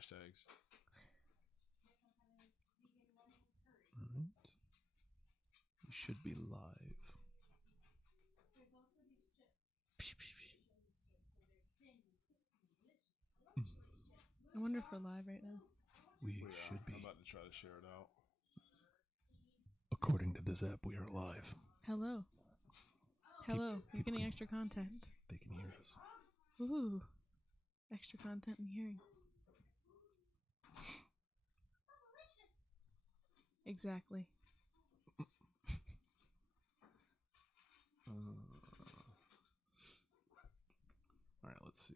hashtags. Right. We should be live. I wonder if we're live right now. We should be. I'm about to try to share it out. According to this app, we are live. Hello. Hello. You're getting extra content. They can hear us. Ooh. Extra content and hearing. Exactly. All right, let's see.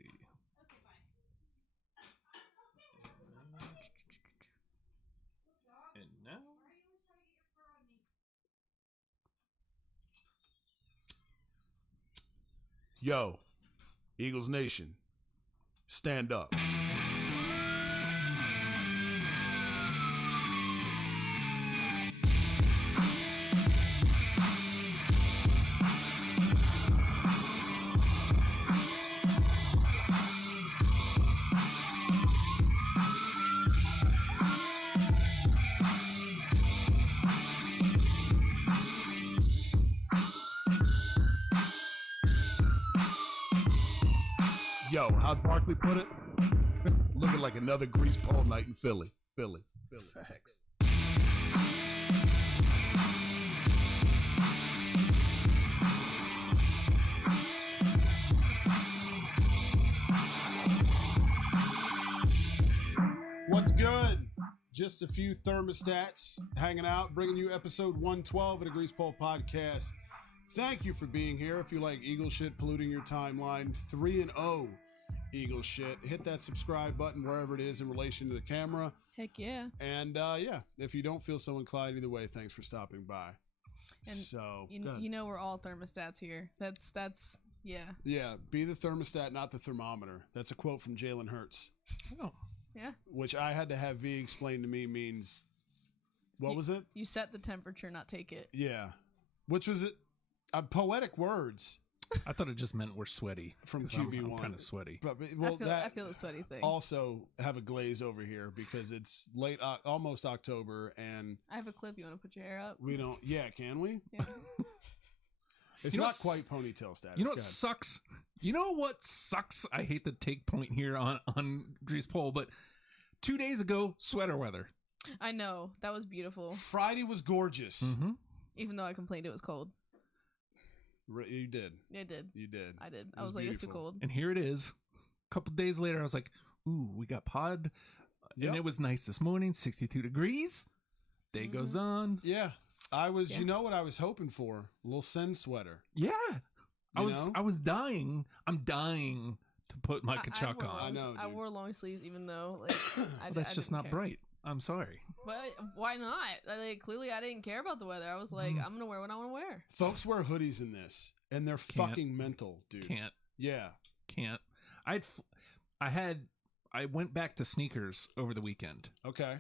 And now. Yo, Eagles Nation, stand up. Yo, how'd Barkley put it? Looking like another grease pole night in Philly. Facts. What's good? Just a few thermostats hanging out, bringing you episode 112 of the Grease Pole Podcast. Thank you for being here. If you like Eagle shit polluting your timeline, 3-0 Eagle shit. Hit that subscribe button wherever it is in relation to the camera. Heck yeah. And yeah, if you don't feel so inclined either way, thanks for stopping by. And so you know we're all thermostats here. That's yeah. Yeah, be the thermostat, not the thermometer. That's a quote from Jalen Hurts. Oh. Yeah. Which I had to have V explain to me means, what was it? You set the temperature, not take it. Yeah. Which was it? Poetic words. I thought it just meant we're sweaty. From 'cause QB1. I'm kind of sweaty. But, well, I feel the sweaty thing. Also have a glaze over here because it's late, almost October, and I have a clip. You want to put your hair up? we don't. Yeah, can we? Yeah. It's not quite ponytail status. You know what sucks? You know what sucks? I hate to take point here on Grease Pole, but 2 days ago, sweater weather. I know. That was beautiful. Friday was gorgeous. Mm-hmm. Even though I complained it was cold. You did. It did. You did. I did. It I was like, it's too beautiful. cold. And here it is. A couple days later, I was like, ooh, we got pod. Yep. And it was nice this morning, 62 degrees. Day goes on. Yeah. I was, Yeah. you know what I was hoping for? A little Sen sweater. Yeah. I You know? was dying. I'm dying to put my Kachuk on. I know, I dude. wore long sleeves even though like But that's just didn't not care. bright. I'm sorry. But why not? Like clearly I didn't care about the weather. I was like, I'm gonna wear what I want to wear. Folks wear hoodies in this, and they're Can't. fucking mental, dude. Can't. Yeah. I went back to sneakers over the weekend Okay.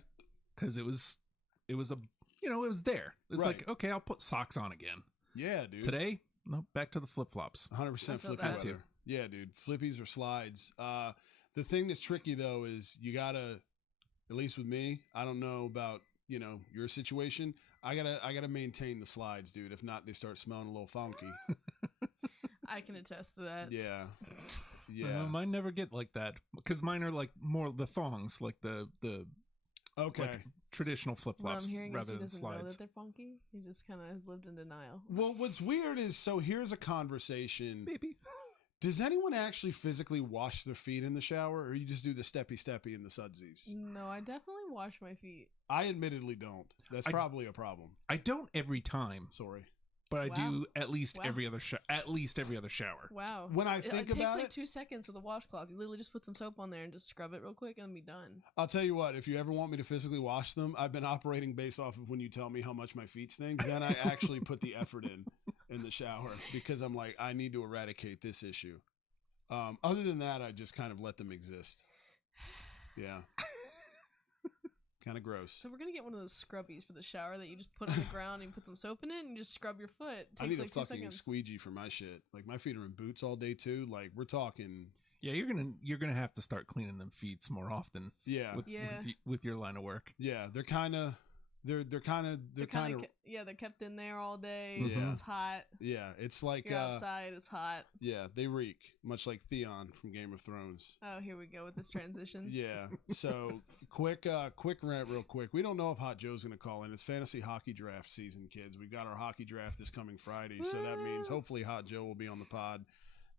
because it was it was there. It's Right. like, okay, I'll put socks on again. Yeah, dude. Today, no, back to the flip-flops. 100% I feel flippy that. weather. Yeah, dude. Flippies or slides. The thing that's tricky though is you gotta, at least with me, I don't know about your situation. I gotta maintain the slides, dude. If not, they start smelling a little funky. I can attest to that. Yeah. Yeah. Mine never get like that because mine are like more the thongs, like the Okay. like traditional What flip-flops I'm hearing is rather he than doesn't know slides. that they're funky. He just kind of has lived in denial. Well, what's weird is, so here's a conversation. Maybe. Does anyone actually physically wash their feet in the shower, or you just do the steppy and the sudsies? No, I definitely wash my feet. I admittedly don't. That's probably a problem. I don't every time, Sorry. but I Wow. do at least Wow. every other shower. Wow. When I It think takes about like it, 2 seconds with a washcloth. You literally just put some soap on there and just scrub it real quick and be done. I'll tell you what, if you ever want me to physically wash them, I've been operating based off of when you tell me how much my feet stink. Then I actually put the effort in the shower because I'm like, I need to eradicate this issue. Other than that, I just kind of let them exist. Yeah. Kind of gross. So we're gonna get one of those scrubbies for the shower that you just put on the ground and you put some soap in it and you just scrub your foot. It takes I need like a 2 fucking seconds. squeegee for my shit. Like, my feet are in boots all day too. Like, we're talking. Yeah, you're gonna have to start cleaning them feet more often. Yeah. With your line of work. Yeah, they're kind of they're kept in there all day. Yeah. It's hot. Yeah, it's like You're outside, it's hot. Yeah, they reek, much like Theon from Game of Thrones. Oh, here we go with this transition. Yeah. So quick rant real quick. We don't know if Hot Joe's gonna call in. It's fantasy hockey draft season, kids. We got our hockey draft this coming Friday, so that means hopefully Hot Joe will be on the pod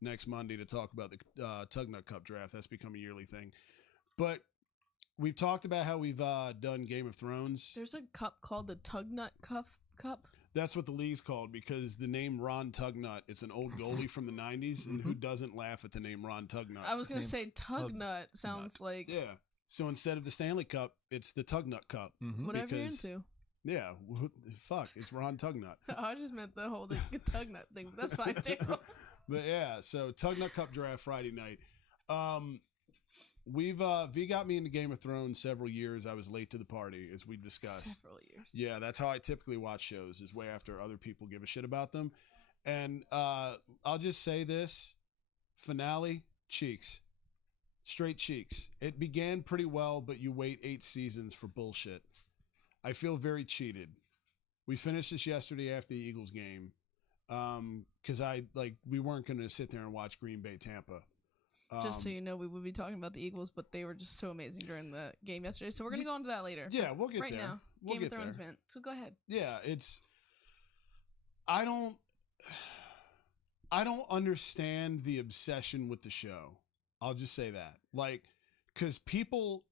next Monday to talk about the Tug Nut Cup draft. That's become a yearly thing. But we've talked about how we've done Game of Thrones. There's a cup called the Tug Nut Cup. That's what the league's called because the name Ron Tugnut, it's an old goalie from the 90s, and who doesn't laugh at the name Ron Tugnut? I was going to say Tugnut sounds like... Yeah. So instead of the Stanley Cup, it's the Tugnut Cup. Whatever you're into. Yeah. Fuck, it's Ron Tugnut. I just meant the whole Tugnut thing. But that's fine, too. But yeah, so Tugnut Cup draft Friday night. V got me into Game of Thrones several years. I was late to the party, as we discussed. Several years. Yeah, that's how I typically watch shows, is way after other people give a shit about them. And I'll just say this. Finale, cheeks. Straight cheeks. It began pretty well, but you wait 8 seasons for bullshit. I feel very cheated. We finished this yesterday after the Eagles game. Because we weren't going to sit there and watch Green Bay Tampa. Just so you know, we would be talking about the Eagles, but they were just so amazing during the game yesterday. So we're going to go on to that later. Yeah, we'll get there. Right now, Game of Thrones, man. So go ahead. Yeah, I don't understand the obsession with the show. I'll just say that. Because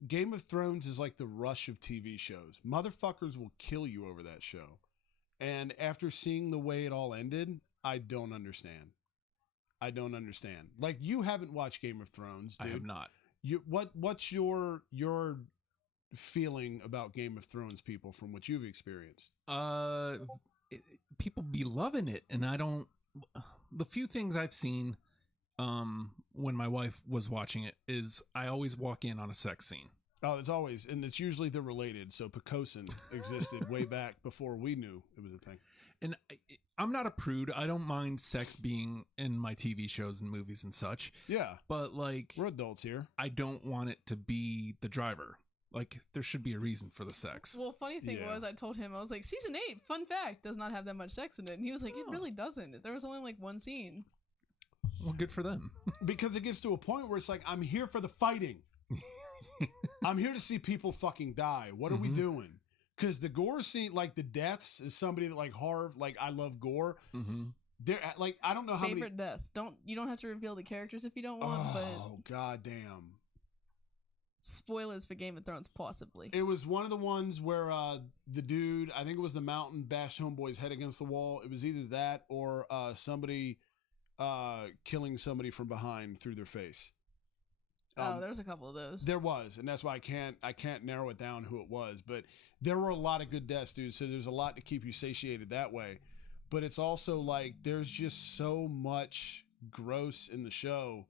Game of Thrones is like the Rush of TV shows. Motherfuckers will kill you over that show. And after seeing the way it all ended, I don't understand. Like, you haven't watched Game of Thrones, dude. I have not. What's your feeling about Game of Thrones, people, from what you've experienced? People be loving it, and I don't. The few things I've seen, when my wife was watching it, is I always walk in on a sex scene. Oh, it's always, and it's usually they're related. So Pitocin existed way back before we knew it was a thing. And I'm not a prude. I don't mind sex being in my TV shows and movies and such. Yeah. But we're adults here. I don't want it to be the driver. There should be a reason for the sex. Well, funny thing was, I told him, I was like, season 8, fun fact, does not have that much sex in it. And he was like, it really doesn't. There was only 1 scene. Well, good for them. Because it gets to a point where it's like, I'm here for the fighting. I'm here to see people fucking die. What are we doing? Because the gore scene, the deaths, is somebody that horror. I love gore. They're I don't know how favorite death. You don't have to reveal the characters if you don't want. Oh, goddamn! Spoilers for Game of Thrones, possibly. It was one of the ones where the dude, I think it was the mountain, bashed Homeboy's head against the wall. It was either that or somebody killing somebody from behind through their face. There was a couple of those. There was, and that's why I can't narrow it down who it was, but there were a lot of good deaths, dude. So there's a lot to keep you satiated that way. But it's also there's just so much gross in the show.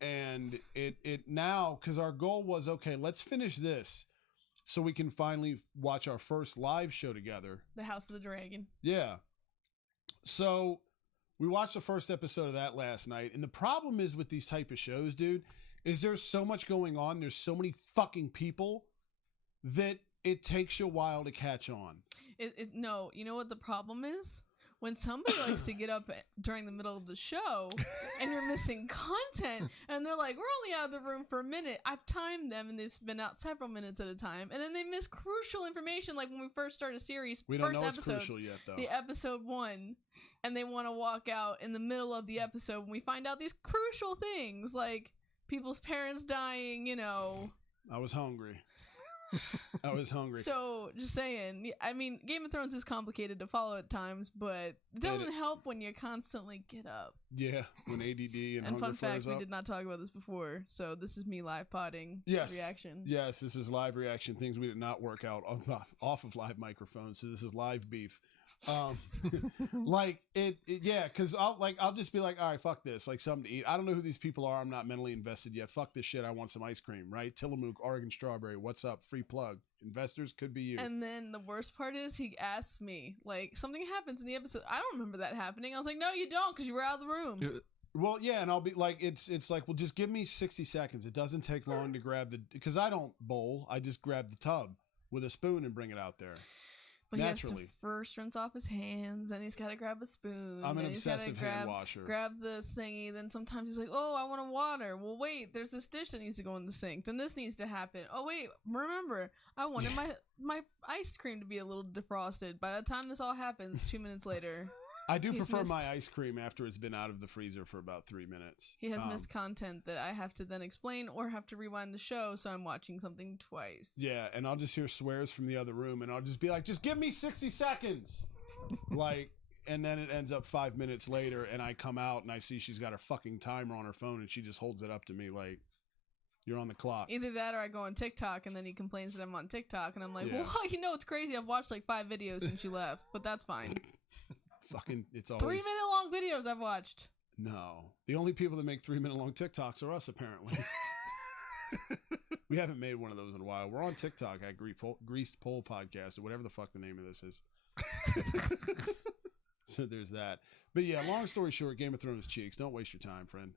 And it now, because our goal was, okay, let's finish this so we can finally watch our first live show together. The House of the Dragon. Yeah. So we watched the first episode of that last night. And the problem is with these type of shows, dude, is there's so much going on. There's so many fucking people that it takes you a while to catch on. No, you know what the problem is? When somebody likes to get up during the middle of the show and you're missing content and they're like, we're only out of the room for a minute. I've timed them and they've been out several minutes at a time. And then they miss crucial information. Like when we first start a series, we don't know it's crucial yet, though. The episode 1, and they want to walk out in the middle of the episode when we find out these crucial things like people's parents dying, I was hungry. So, just saying, I mean, Game of Thrones is complicated to follow at times, but it doesn't help when you constantly get up. Yeah, when ADD and fun fact, we did not talk about this before, so this is me live podding reaction. Yes, this is live reaction, things we did not work out off of live microphones, so this is live beef. Because I'll just be like, all right, fuck this, something to eat. I don't know who these people are. I'm not mentally invested yet. Fuck this shit. I want some ice cream, right? Tillamook, Oregon strawberry. What's up? Free plug. Investors could be you. And then the worst part is he asks me, something happens in the episode. I don't remember that happening. I was like, no, you don't, because you were out of the room. Well, yeah, and I'll be like, it's like, well, just give me 60 seconds. It doesn't take long to grab because I don't bowl. I just grab the tub with a spoon and bring it out there. But naturally. he has to first rinse off his hands, then he's got to grab a spoon. I'm an then obsessive hand washer. Grab the thingy. Then sometimes he's like, "Oh, I want a water." Well, wait, there's this dish that needs to go in the sink. Then this needs to happen. Oh, wait, remember, I wanted my ice cream to be a little defrosted. By the time this all happens, 2 minutes later. I do prefer my ice cream after it's been out of the freezer for about 3 minutes. He has missed content that I have to then explain or have to rewind the show, so I'm watching something twice. Yeah, and I'll just hear swears from the other room, and I'll just be like, just give me 60 seconds. Like, and then it ends up 5 minutes later, and I come out, and I see she's got her fucking timer on her phone, and she just holds it up to me like, you're on the clock. Either that or I go on TikTok, and then he complains that I'm on TikTok, and I'm like, Yeah. well, you know, it's crazy. I've watched like 5 videos since you left, but that's fine. Fucking, it's always 3 minute long videos I've watched. No, the only people that make 3 minute long TikToks are us, apparently. We haven't made one of those in a while. We're on TikTok at Greased Pole Podcast or whatever the fuck the name of this is. So there's that. But yeah, long story short, Game of Thrones cheeks. Don't waste your time, friend.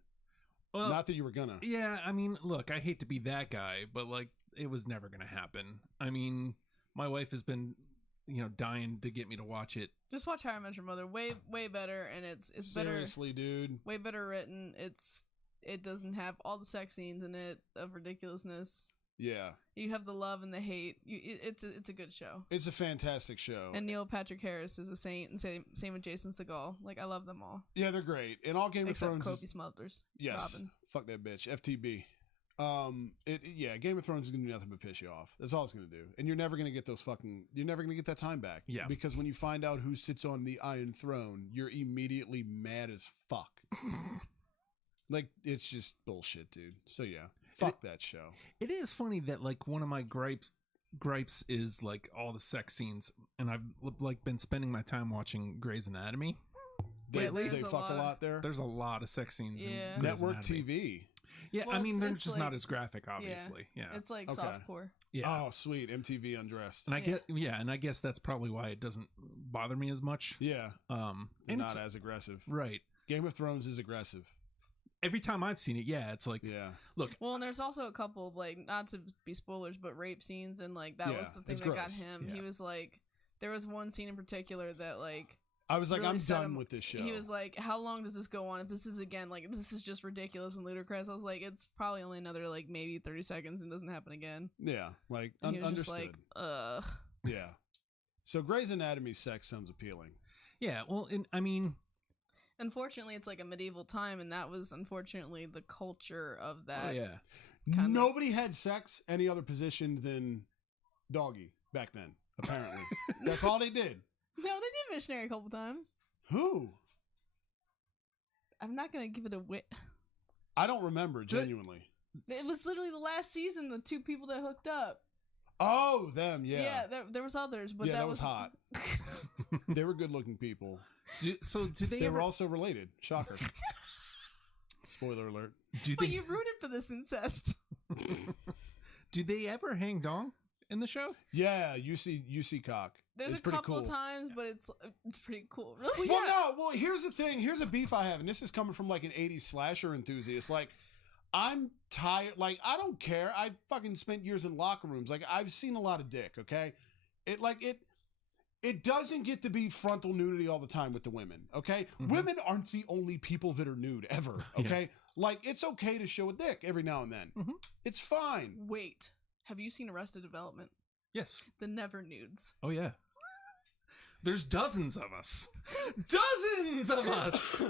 Well, not that you were gonna. Yeah, I mean, look, I hate to be that guy, but like, it was never gonna happen. I mean, my wife has been, dying to get me to watch it. Just watch How I Met Your Mother. Way better, and it's better. Seriously, dude. Way better written. It doesn't have all the sex scenes in it of ridiculousness. Yeah. You have the love and the hate. It's a good show. It's a fantastic show. And Neil Patrick Harris is a saint, and same with Jason Segel. Like, I love them all. Yeah, they're great. And all Game of Thrones. Except Kobe Smulders. Yes. Robin. Fuck that bitch. FTB. Game of Thrones is gonna do nothing but piss you off. That's all it's gonna do. And you're never gonna get that time back. Yeah. Because when you find out who sits on the Iron Throne, you're immediately mad as fuck. Like, it's just bullshit, dude. So yeah. Fuck that show. It is funny that like one of my gripes is like all the sex scenes, and I've like been spending my time watching Grey's Anatomy. They There's fuck a lot there. There's a lot of sex scenes in Grey's Network Anatomy. TV. Yeah, Well, I mean, they're it's just like- not as graphic, obviously. Yeah. It's like Okay. softcore. Yeah. Oh, sweet. MTV Undressed. And I guess that's probably why it doesn't bother me as much. Yeah. They're and not as aggressive. right. Game of Thrones is aggressive. Every time I've seen it, yeah, it's like, Yeah. look, Well, and there's also a couple of, like, not to be spoilers, but rape scenes, and like that Yeah, was the thing it's that got gross. him. Yeah. He was like, there was one scene in particular that like I was like, really I'm set done him- with this show. He was like, how long does this go on? If this is again like this is just ridiculous and ludicrous. I was like, it's probably only another like maybe 30 seconds and doesn't happen again. Yeah. Like, And he was understood. just like, ugh. Yeah. So Grey's Anatomy sex sounds appealing. yeah, well, I mean, Unfortunately, it's like a medieval time, and that was unfortunately the culture of that. oh, yeah. Kinda. Nobody had sex any other position than doggy back then, apparently. That's all they did. No, they did missionary a couple times. Who? I'm not gonna give it a wit. I don't remember, genuinely. It was literally the last season. The 2 people that hooked up. Oh, them, yeah. there was others, but Yeah, that that was hot. They were good-looking people. Do they They ever? were also related. Shocker. Spoiler alert. Do But they? you rooted for this incest. Do they ever hang dong in the show? Yeah, you see cock. There's It's a pretty couple cool. times, but it's pretty cool. Really. Well, here's the thing. Here's a beef I have, and this is coming from like an 80s slasher enthusiast. Like, I'm tired. Like, I don't care. I fucking spent years in locker rooms. Like, I've seen a lot of dick, okay? It doesn't get to be frontal nudity all the time with the women, okay? Mhm. Women aren't the only people that are nude ever, okay? Like, it's okay to show a dick every now and then. Mhm. It's fine. Wait, have you seen Arrested Development? Yes. The never nudes. Oh yeah. There's dozens of us. Dozens of us.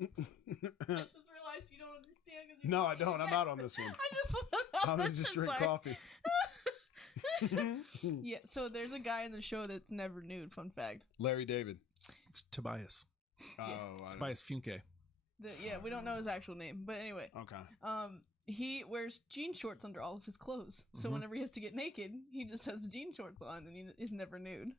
I just realized you don't understand. 'Cause No, I don't. I'm out on this one. I just I'm going to just drink coffee. Yeah, so there's a guy in the show that's never nude. Fun fact. Larry David. It's Tobias. Oh, I don't- Tobias Funke. We don't know his actual name, but anyway, Okay. he wears jean shorts under all of his clothes. So Mhm. whenever he has to get naked, he just has jean shorts on, and he is never nude.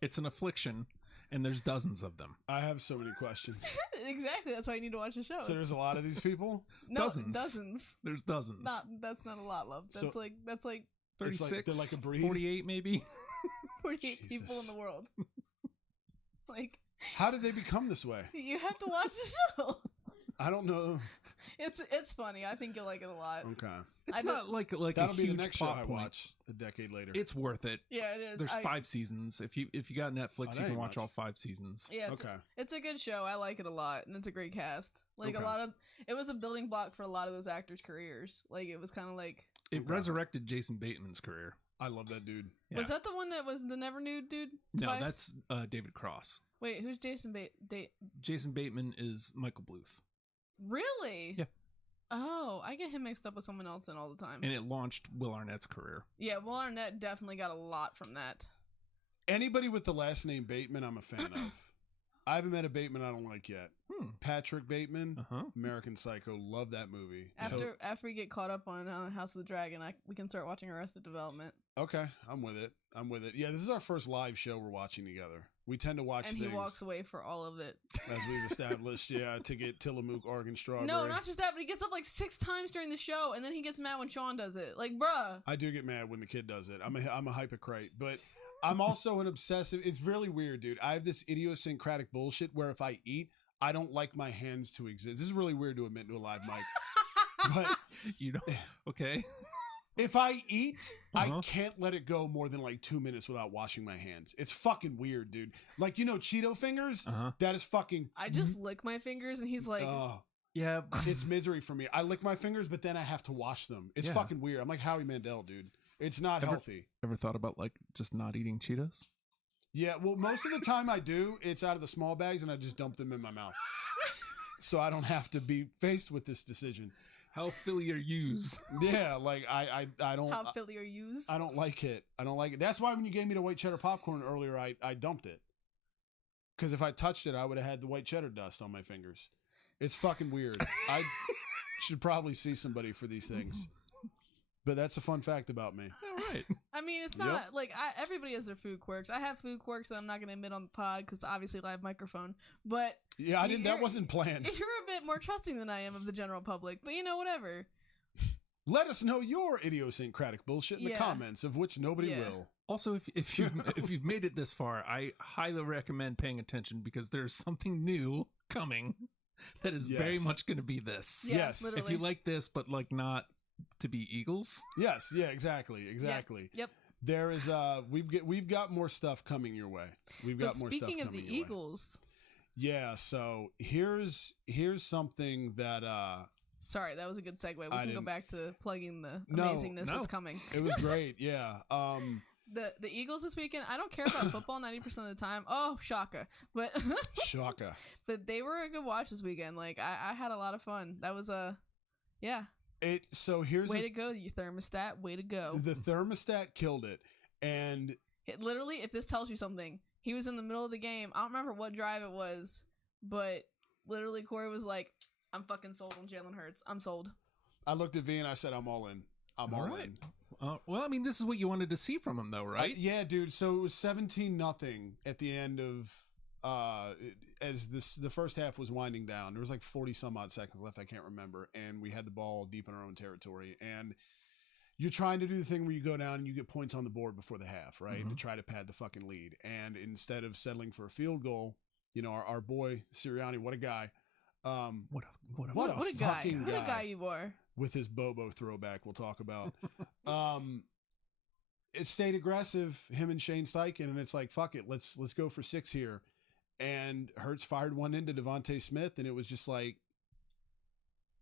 It's an affliction, and there's dozens of them. I have so many questions. Exactly. That's why you need to watch the show. So there's a lot of these people? No, dozens. Dozens. There's dozens. That's not a lot, love. That's So- like It's like- 36. they're like a breed? 48 maybe. 48 people in Jesus. the world. Like, How did they become this way? you have to watch the show. I don't know. It's funny. I think you'll like it a lot. Okay. It's not like That'll a be the huge next show plot I point. watch a decade later. It's worth it. Yeah, it is. There's 5 seasons. If you got Netflix, you that can ain't watch much. all 5 seasons. Yeah, it's a good show. I like it a lot, and it's a great cast. Like Okay. it was a building block for a lot of those actors' careers. Like it was kind of like. It Okay. resurrected Jason Bateman's career. I love that dude. Yeah. Was that the one that was the Never Nude dude? No, twice? that's David Cross. Wait, who's Jason Jason Bateman is Michael Bluth. Really? Yeah. Oh, I get him mixed up with someone else in all the time. And it launched Will Arnett's career. Yeah, Will Arnett definitely got a lot from that. Anybody with the last name Bateman, I'm a fan of. I haven't met a Bateman I don't like yet. Patrick Bateman, Uh-huh. American Psycho. Love that movie. After we get caught up on House of the Dragon, we can start watching Arrested Development. Okay, I'm with it. Yeah, this is our first live show we're watching together. We tend to watch And things, he walks away for all of it. as we've established, to get Tillamook, Oregon Strawberry. No, not just that, but he gets up like 6 times during the show, and then he gets mad when Sean does it. Like, bruh. I do get mad when the kid does it. I'm a hypocrite, but I'm also an obsessive. It's really weird, dude. I have this idiosyncratic bullshit where if I eat, I don't like my hands to exist. This is really weird to admit to a live mic. But You know, okay. if I eat, Uh-huh. I can't let it go more than like 2 minutes without washing my hands. It's fucking weird, dude. Like, Cheeto fingers? Uh-huh. That is fucking... I just lick my fingers, and he's like, Yeah. it's misery for me. I lick my fingers, but then I have to wash them. It's Yeah. fucking weird. I'm like Howie Mandel, dude. It's not healthy. Ever thought about like just not eating Cheetos? Yeah, well, most of the time I do, it's out of the small bags and I just dump them in my mouth. So I don't have to be faced with this decision. How Philly are yous? Yeah, like I don't... how Philly are used. I don't like it. I don't like it. That's why when you gave me the white cheddar popcorn earlier, I dumped it. Because if I touched it, I would have had the white cheddar dust on my fingers. It's fucking weird. I should probably see somebody for these things. But that's a fun fact about me. All right. I mean, it's not like everybody has their food quirks. I have food quirks that I'm not going to admit on the pod because obviously live microphone. But Yeah, I didn't. That wasn't planned. you're a bit more trusting than I am of the general public. But whatever. Let us know your idiosyncratic bullshit in the Yeah. comments, of which nobody Yeah. will. Also, if you've made it this far, I highly recommend paying attention because there's something new coming that is very Yes. much going to be this. Yeah, Yes. literally. If you like this, but like not to be Eagles. Yes, yeah, exactly. Yep. There is we've got more stuff coming your way. We've got But more stuff speaking coming of the your way. Eagles, Yeah, so here's something that sorry, that was a good segue. We I can go didn't- back to plugging the No, amazingness no. that's coming. it was great. Yeah. The Eagles this weekend, I don't care about football 90% of the time. Oh, shaka. But Shaka. but they were a good watch this weekend. Like I had a lot of fun. That was So here's way to go, you thermostat. Way to go. the thermostat killed it. And It literally, if this tells you something, he was in the middle of the game. I don't remember what drive it was, but literally Cory was like, I'm fucking sold on Jalen Hurts. I'm sold. I looked at V and I said, I'm all in. I'm all right. in. Well, I mean, this is what you wanted to see from him, though, right? Yeah, dude. So it was 17-0 at the end of as the first half was winding down. There was like 40 some odd seconds left. I can't remember. And we had the ball deep in our own territory. And you're trying to do the thing where you go down and you get points on the board before the half, right? Mhm. To try to pad the fucking lead. And instead of settling for a field goal, our boy Sirianni, what a guy. What a What a guy. fucking What a guy. guy you are. With his Bobo throwback we'll talk about. It stayed aggressive, him and Shane Steichen, and it's like, fuck it, let's go for 6 here. And Hurts fired one into Devontae Smith, and it was just like,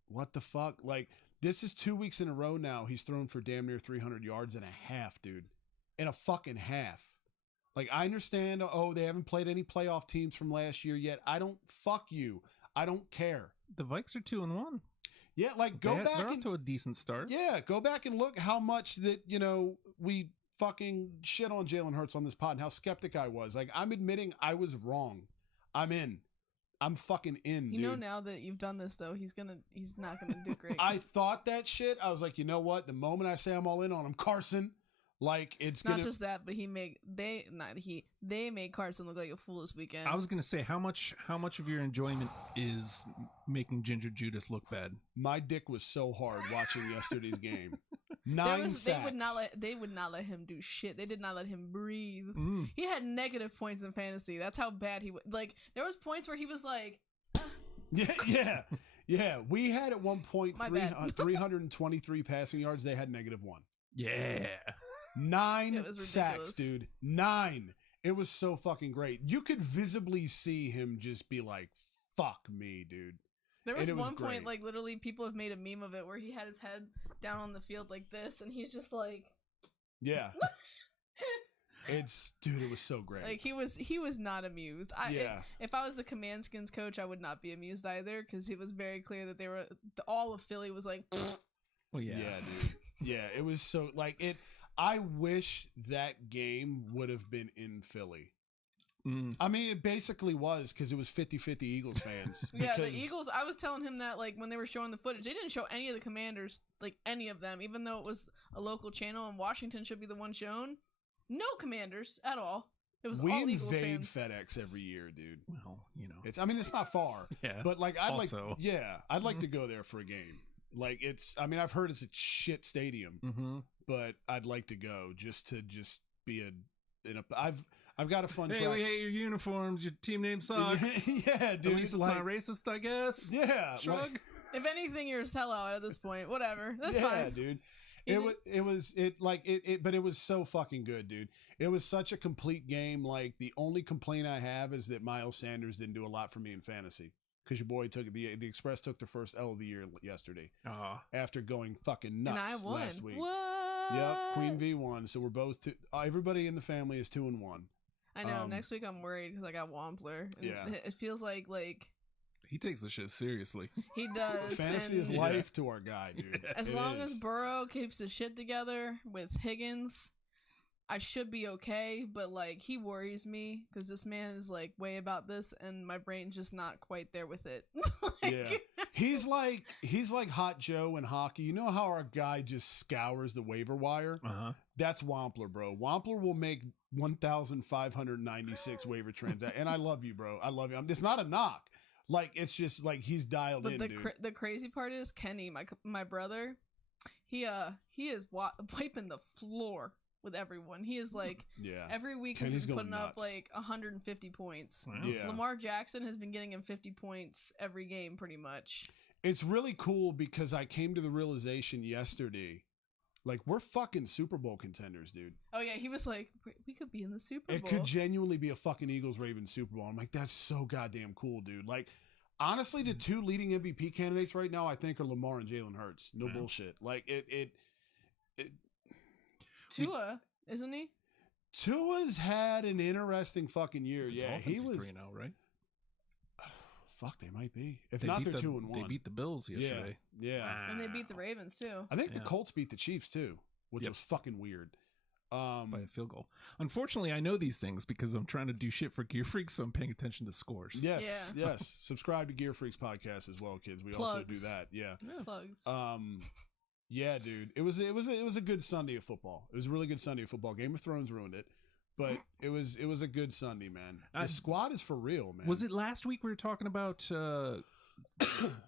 what the fuck? Like, this is 2 weeks in a row now. He's thrown for damn near 300 yards and a half, dude. In a fucking half. Like, I understand, they haven't played any playoff teams from last year yet. Fuck you. I don't care. The Vikes are 2-1. Yeah, like, go back They're and off to a decent start. yeah, go back and look how much that, we fucking shit on Jalen Hurts on this pod and how skeptic I was. Like, I'm admitting I was wrong. I'm in. I'm fucking in, dude. You know now that you've done this though, he's not gonna do great. I thought that shit. I was like, you know what? The moment I say I'm all in on him, Carson, like it's not gonna. just that, but they made Carson look like a fool this weekend. I was gonna say how much of your enjoyment is making Ginger Judas look bad. My dick was so hard watching yesterday's game. 9 sacks. They would not let him do shit. They did not let him breathe. He had negative points in fantasy. That's how bad he was. Like, there was points where he was like, Yeah. We had at one point My bad. 323 passing yards. They had -1. Yeah. 9 It was sacks, ridiculous. dude. 9. It was so fucking great. You could visibly see him just be like, "Fuck me, dude." there was And it was one point, great. like, literally people have made a meme of it where he had his head down on the field like this, and he's just like, Yeah. Dude, it was so great. like he was not amused. If I was the Command Skins coach, I would not be amused either, because it was very clear that all of Philly was like, Well, yeah. Yeah, dude. Yeah, it was so like it. I wish that game would have been in Philly. I mean, it basically was, because it was 50-50 Eagles fans. Yeah, the because- Eagles, I was telling him that, like, when they were showing the footage, they didn't show any of the Commanders, like, any of them, even though it was a local channel and Washington should be the one shown. No Commanders at all. It was We all Eagles invade fans. FedEx every year, dude. Well, you know. It's not far, Yeah. but like I'd Also. like to go there for a game. Like I've heard it's a shit stadium, but I'd like to go just to be I've got a fun Hey, track. we hate your uniforms. Your team name sucks. Yeah, dude. At least it's not racist, I guess. Yeah, Shrug. If anything, you're a sellout at this point. Whatever. That's yeah, fine. dude. Even- But it was so fucking good, dude. It was such a complete game. Like, the only complaint I have is that Miles Sanders didn't do a lot for me in fantasy, because your boy took the Express took the first L of the year yesterday after going fucking nuts And I won. last week. What? Yep, Queen V won. So we're both everybody in the family is 2-1. I know. Next week I'm worried because I got Wampler. And Yeah. It feels like He takes the shit seriously. he does. Fantasy and is life to our guy, dude. as It long is. as Burrow keeps his shit together with Higgins, I should be okay. But like, he worries me because this man is like way about this, and my brain's just not quite there with it. Yeah. He's like Hot Joe in hockey. You know how our guy just scours the waiver wire? That's Wampler, bro. Wampler will make 1,596 waiver transactions. And I love you, bro. I love you. It's not a knock. Like, it's just like he's dialed But in, dude. the crazy part is Kenny, my brother. He is wiping the floor with everyone. He is like Yeah. every week Kenny's he's been going putting up nuts. like 150 points. Wow. Yeah. Lamar Jackson has been getting him 50 points every game, pretty much. It's really cool because I came to the realization yesterday, like, we're fucking Super Bowl contenders, dude. Oh yeah, he was like, we could be in the Super It Bowl. could genuinely be a fucking Eagles-Ravens Super Bowl. I'm like, that's so goddamn cool, dude. Like, honestly, the two leading MVP candidates right now, I think, are Lamar and Jalen Hurts. No bullshit. Like, Tua, isn't he? Tua's had an interesting fucking year. Yeah, he was 3-0, right? Fuck, they might be. If They not, beat they're the- 2-1. They beat the Bills yesterday. Yeah. And they beat the Ravens too. I think the Yeah. Colts beat the Chiefs too, which Yep. was fucking weird. By a field goal. Unfortunately, I know these things because I'm trying to do shit for Gear Freaks, so I'm paying attention to scores. Yes. Subscribe to Gear Freaks podcast as well, kids. We also do Plugs. that. Yeah. Plugs. Yeah, dude. It was a good Sunday of football. It was a really good Sunday of football. Game of Thrones ruined it, but it was a good Sunday, man. The squad is for real, man. Was it last week we were talking about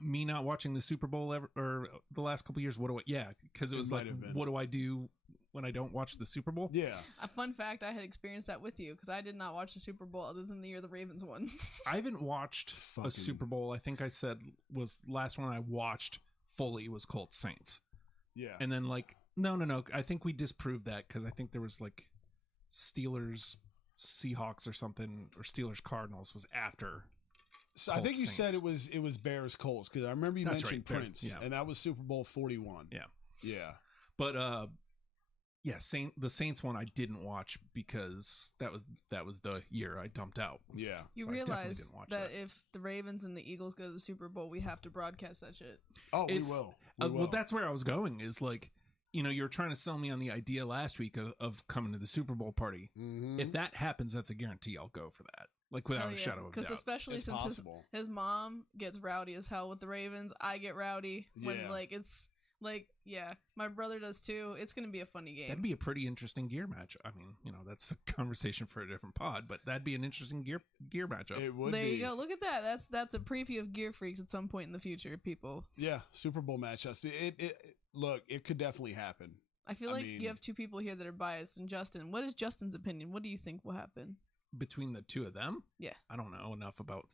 me not watching the Super Bowl ever, or the last couple years? Because it was might like, have been. what do I do when I don't watch the Super Bowl? Yeah. A fun fact, I had experienced that with you because I did not watch the Super Bowl other than the year the Ravens won. I haven't watched Fucking- a Super Bowl. I think I said was last one I watched fully was Colts Saints. Yeah. And then like no. I think we disproved that because I think there was like Steelers Seahawks or something, or Steelers Cardinals was after. So I think you Colts said Saints. it was Bears Colts, because I remember you That's mentioned right, Prince, yeah. and that was Super Bowl 41. Yeah. Yeah. But the Saints one I didn't watch because that was the year I dumped out. Yeah. You So I definitely realize didn't watch that that. if the Ravens and the Eagles go to the Super Bowl, we have to broadcast that shit. Oh, we If- will. We will. Well, that's where I was going. Is like, you know, you're trying to sell me on the idea last week of coming to the Super Bowl party. Mhm. If that happens, that's a guarantee I'll go for that. Like without a shadow of Because doubt. especially It's since possible. his mom gets rowdy as hell with the Ravens, I get rowdy when Yeah. like it's like my brother does too. It's gonna be a funny game. That'd be a pretty interesting gear match. I mean, you know, that's a conversation for a different pod, but that'd be an interesting gear matchup. It would there be. you go. Look at that. That's a preview of Gear Freaks at some point in the future, people. Yeah, Super Bowl matchups. Look, it could definitely happen. I feel like you have two people here that are biased. And Justin, what is Justin's opinion? What do you think will happen? Between the two of them? Yeah. I don't know enough about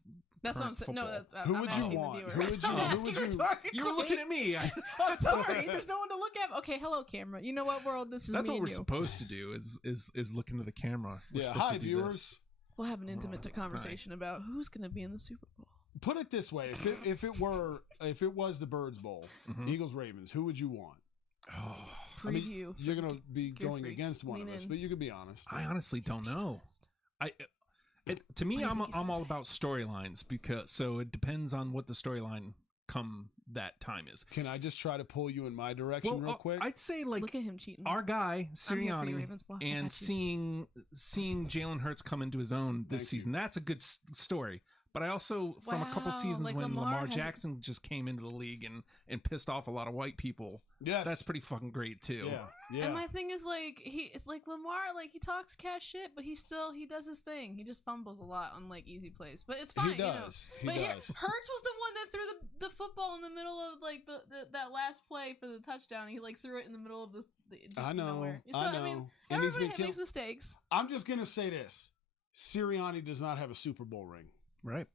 That's what I'm saying. No, who would you want? Who would you? You were looking at me. I'm sorry. There's no one to look at. Okay, hello, camera. You know what world this is? That's me what we're and you. supposed to do. Is look into the camera. Yeah. Hi, viewers. We'll have an intimate conversation about who's going to be in the Super Bowl. Put it this way: if it was the Birds Bowl, Eagles Ravens, who would you want? Oh, preview. I mean, you're going to be going against one of us, but you could be honest. I honestly don't know. To me, I'm all about storylines so it depends on what the storyline come that time is. Can I just try to pull you in my direction real quick? I'd say like look at him cheating. Our guy Sirianni and seeing Jalen Hurts come into his own this season. That's a good story. But I also, from a couple seasons like when Lamar Jackson just came into the league and pissed off a lot of white people, that's pretty fucking great too. Yeah. And my thing is it's like Lamar, he talks cash shit, but he does his thing. He just fumbles a lot on easy plays, but it's fine. He does. But Hurts was the one that threw the football in the middle of that last play for the touchdown. He threw it in the middle of I know. Nowhere. So I know. I mean, and everybody makes mistakes. I'm just gonna say this: Sirianni does not have a Super Bowl ring. Right.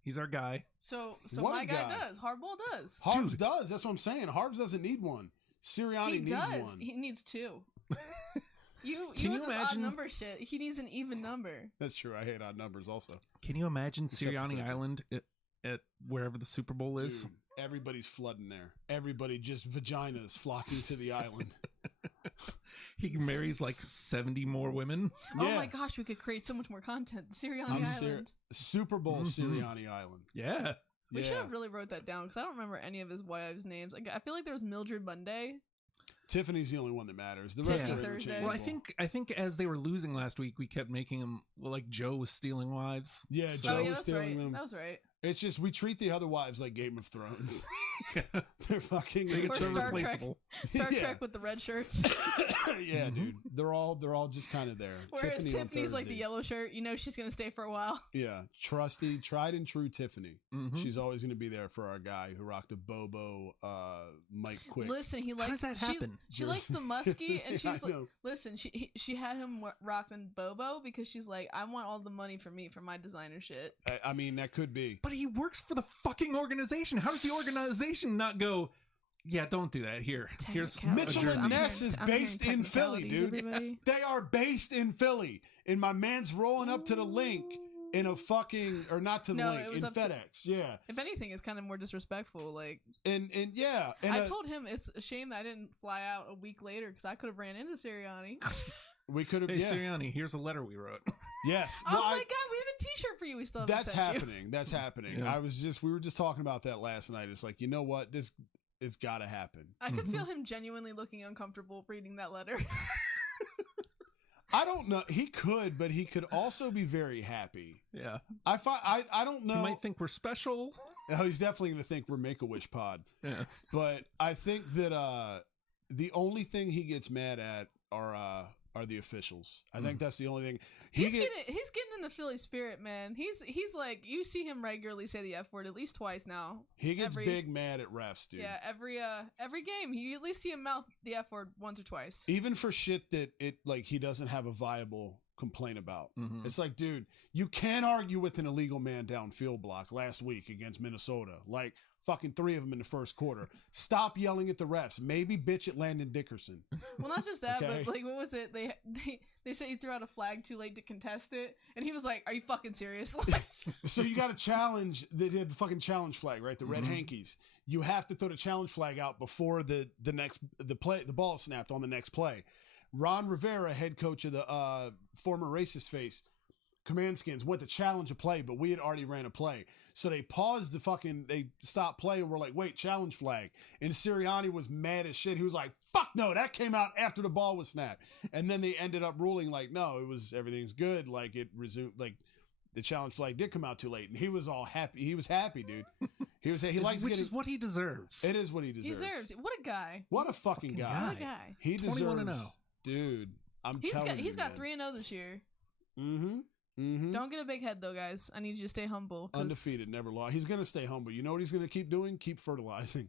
He's our guy. So my guy does. Hardball does. Harbs does. That's what I'm saying. Harbs doesn't need one. Sirianni needs one. He needs two. You Can you with imagine? this odd number shit. He needs an even number. That's true. I hate odd numbers also. Can you imagine Sirianni Island at wherever the Super Bowl is? Dude, everybody's flooding there. Everybody just vaginas flocking to the island. He marries 70 more women. Yeah. Oh my gosh, we could create so much more content. Sirianni Island. Super Bowl Sirianni Island. Yeah. We should have really wrote that down because I don't remember any of his wives' names. I feel like there was Mildred Monday. Tiffany's the only one that matters. The rest are interchangeable. Well, I think as they were losing last week, we kept making them Joe was stealing wives. Yeah, Joe was stealing them. That was right. It's just we treat the other wives like Game of Thrones. They're fucking irreplaceable. Star Trek with the red shirts. Yeah, dude. They're all just kind of there. Whereas Tiffany's the yellow shirt. You know she's gonna stay for a while. Yeah, trusty, tried and true Tiffany. She's always gonna be there for our guy who rocked a Bobo Mike Quick. Listen, he likes. How does that happen? She likes the muskie, and she's listen. She had him rocking Bobo because she's like, I want all the money for my designer shit. I mean, that could be. But he works for the fucking organization. How does the organization not go, yeah, don't do that. Here's Mitchell and Ness is based in Philly, dude. They are based in Philly. And my man's rolling up to the link in a fucking, or not to the link, in FedEx. Yeah. If anything, it's kind of more disrespectful. And yeah. And I told him it's a shame that I didn't fly out a week later because I could have ran into Sirianni. We could have. Hey, Sirianni, here's a letter we wrote. Yes. Oh my God, we have a T-shirt for you. We still haven't sent happening. You. That's happening. Yeah. We were just talking about that last night. It's you know what? It's got to happen. I could feel him genuinely looking uncomfortable reading that letter. I don't know. He could, but he could also be very happy. Yeah. I don't know. He might think we're special. Oh, he's definitely going to think we're Make-A-Wish Pod. Yeah. But I think that the only thing he gets mad at are the officials. I think that's the only thing. He's getting in the Philly spirit, man. He's like, you see him regularly say the F word at least twice now. He gets big mad at refs, dude. Yeah, every game you at least see him mouth the F word once or twice. Even for shit that he doesn't have a viable complaint about. It's dude, you can't argue with an illegal man downfield block last week against Minnesota. Fucking 3 of them in the first quarter. Stop yelling at the refs. Maybe bitch at Landon Dickerson. Well, not just that, but what was it? They said he threw out a flag too late to contest it, and he was like, "Are you fucking serious?" So you got to challenge. They did the fucking challenge flag, right? The red hankies. You have to throw the challenge flag out before the ball is snapped on the next play. Ron Rivera, head coach of the former racist face Command Skins, went to challenge a play, but we had already ran a play. So they paused they stopped playing. And we're like, wait, challenge flag. And Sirianni was mad as shit. He was like, fuck no, that came out after the ball was snapped. And then they ended up ruling no, everything's good. It resumed, the challenge flag did come out too late. And he was all happy. He was happy, dude. Which is what he deserves. It is what he deserves. What a guy. What a fucking guy. What a guy. He deserves. 21-0. Dude, I'm telling you. He's got 3-0 this year. Mm-hmm. Mm-hmm. Don't get a big head though, guys. I need you to stay humble. Undefeated, never lost. He's gonna stay humble. You know what he's gonna keep doing? Keep fertilizing.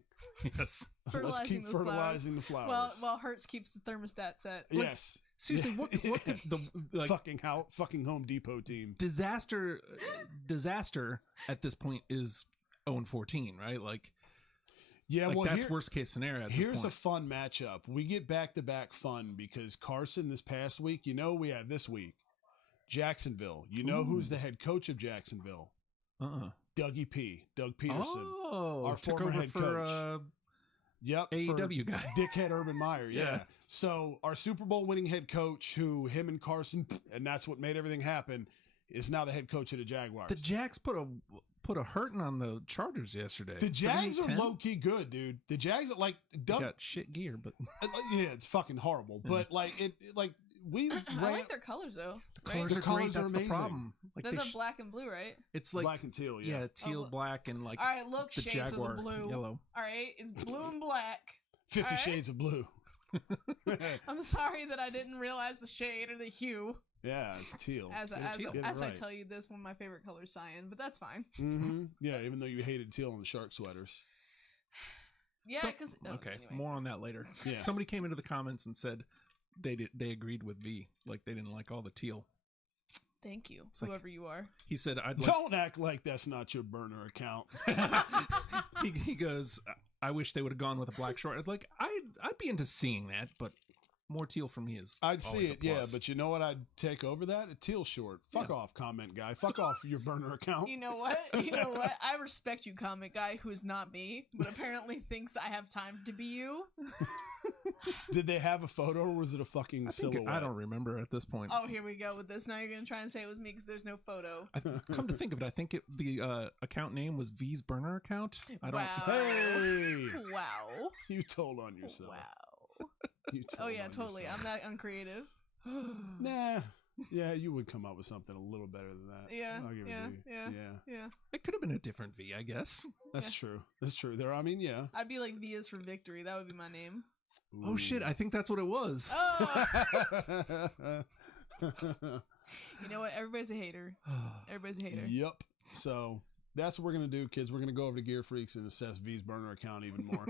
Yes. Let's keep those fertilizing the flowers. While Hurts keeps the thermostat set. Yes. Seriously, what could the fucking Home Depot team disaster at this point is 0-14, right? Like, yeah, like well, that's worst case scenario. At here's this a fun matchup. We get back-to-back fun because Carson this past week. You know, we have this week Jacksonville. You know who's the head coach of Jacksonville? Doug Peterson. Oh, our former head coach. Yep, AEW guy. Dickhead Urban Meyer, yeah. So our Super Bowl winning head coach, who him and Carson, and that's what made everything happen, is now the head coach of the Jaguars. The Jags put a hurting on the Chargers yesterday. The Jags are low key good, dude. The Jags are like Doug got shit gear, but yeah, it's fucking horrible. Yeah. But like I like their colors though. The colors are great. That's amazing. the problem. Like they're black and blue, right? It's like black and teal, yeah. Yeah, teal, black, and like. All right, look, the shades Jaguar, of the blue. Yellow. All right, it's blue and black. 50 Shades of Blue. I'm sorry that I didn't realize the shade or the hue. Yeah, it's teal. As I tell you this, one of my favorite colors, cyan, but that's fine. Mm-hmm. Yeah, even though you hated teal on the shark sweaters. Yeah, because okay, anyway. more on that later. Yeah. Somebody came into the comments and said they agreed with V, like they didn't like all the teal. Thank you, it's whoever you are. He said, Don't act like that's not your burner account. he goes, I wish they would have gone with a black short. Like I'd be into seeing that, but more teal for me is. I'd see it, yeah. But you know what? I'd take over that? A teal short. Fuck off, comment guy. Fuck off your burner account. You know what? I respect you, comment guy, who is not me, but apparently thinks I have time to be you. Did they have a photo or was it a fucking silhouette? I don't remember at this point. Oh, here we go with this. Now you're going to try and say it was me because there's no photo. Come to think of it, I think the account name was V's burner account. I don't. Wow. Hey! Wow. You told on yourself. Wow. Oh yeah, totally. Yourself. I'm that uncreative. Nah. Yeah, you would come up with something a little better than that. Yeah. I'll give it to you. Yeah. It could have been a different V, I guess. That's true. That's true. Yeah. I'd be like V is for victory. That would be my name. Ooh. Oh shit! I think that's what it was. Oh. You know what? Everybody's a hater. Yep. So that's what we're going to do, kids. We're going to go over to Gear Freaks and assess V's burner account even more.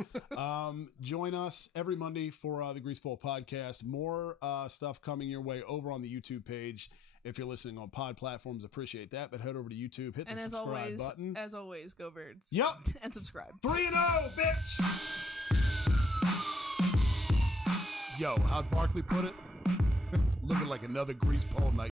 Join us every Monday for the Grease Pole podcast. More stuff coming your way over on the YouTube page. If you're listening on pod platforms, appreciate that. But head over to YouTube, hit the subscribe button. As always, go Birds. Yep. And subscribe. 3-0, bitch! Yo, how'd Barkley put it? Looking like another Grease Pole night.